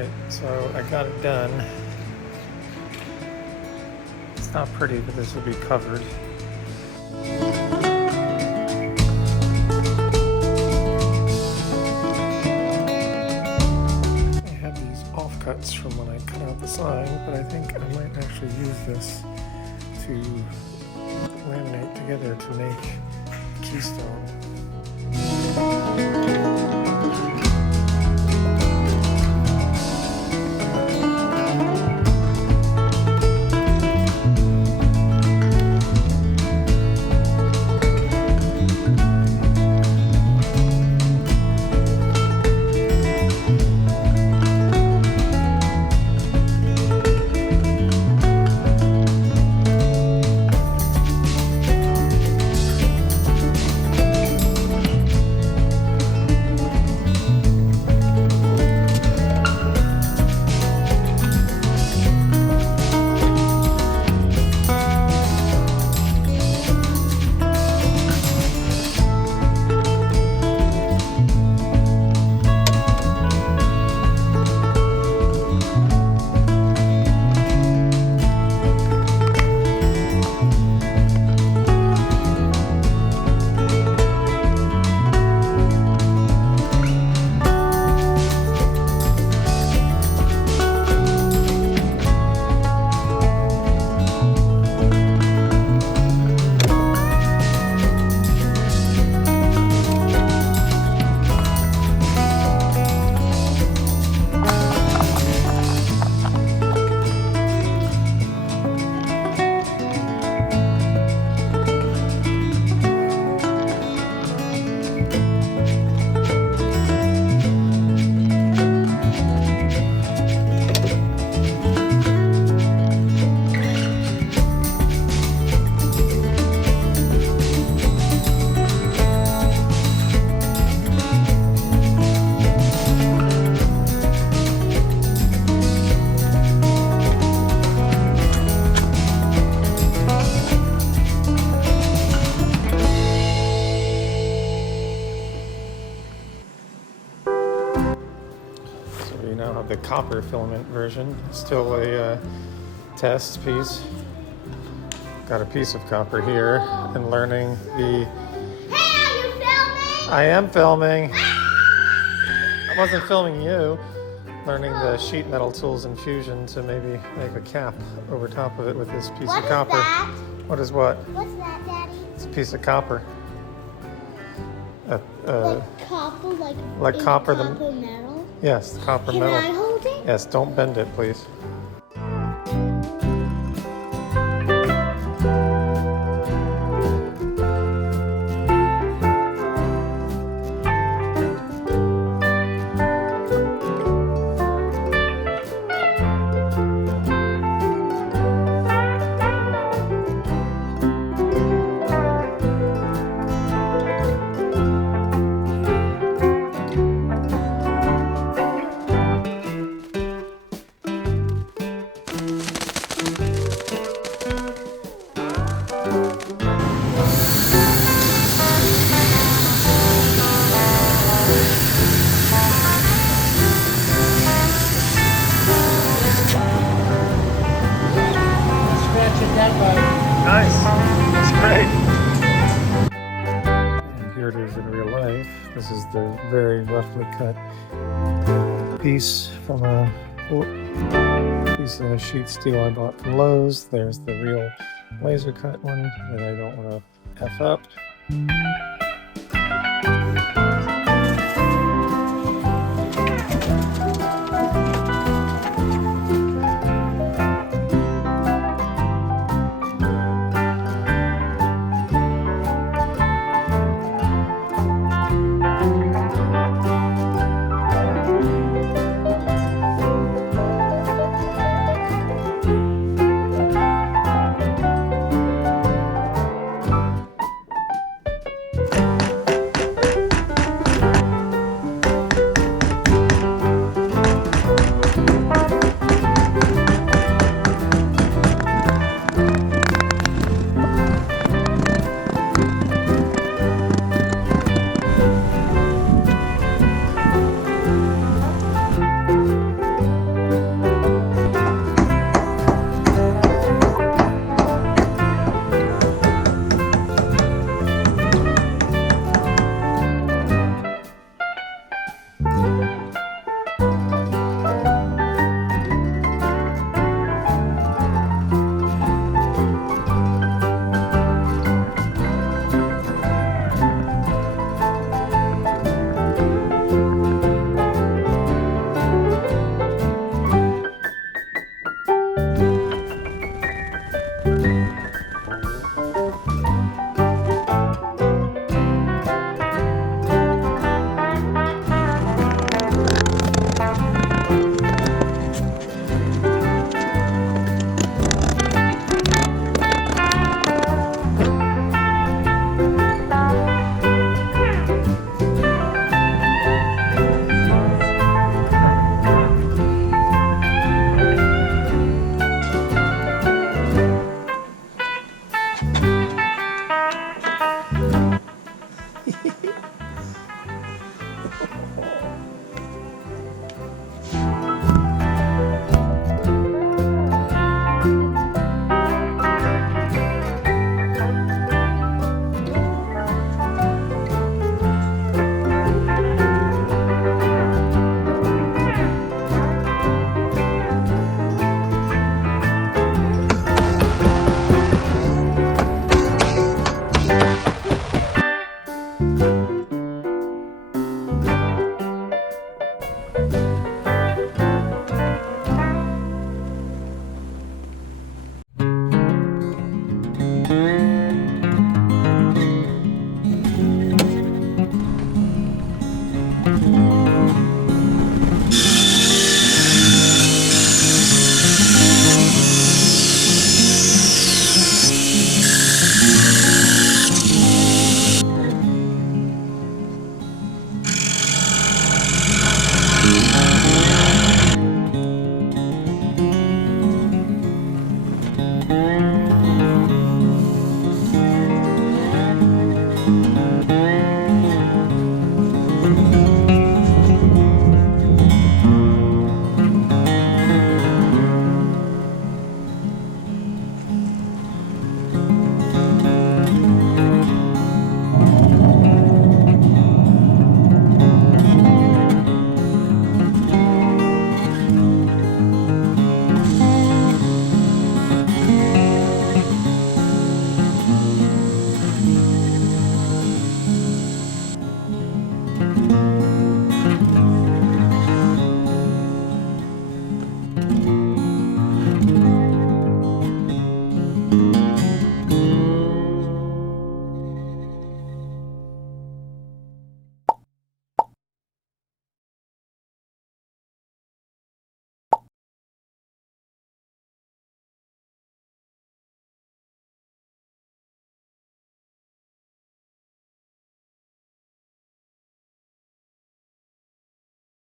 Alright, so I got it done. It's not pretty, but this will be covered. I have these offcuts from when I cut out the sign, but I think I might actually use this to laminate together to make keystone. We now have the copper filament version. Still a test piece. Got a piece of copper here and learning the... Hey, are you filming? I am filming. I wasn't filming you. Learning the sheet metal tools in Fusion to maybe make a cap over top of it with this piece of copper. That? What is what? What's that, Daddy? It's a piece of copper. Like copper, like copper, copper metal? Yes, copper Can metal. I hold it? Yes, don't bend it, please. Nice. That's great. And here it is in real life. This is the very roughly cut piece from a piece of sheet steel I bought from Lowe's. There's the real laser cut one that I don't want to F up.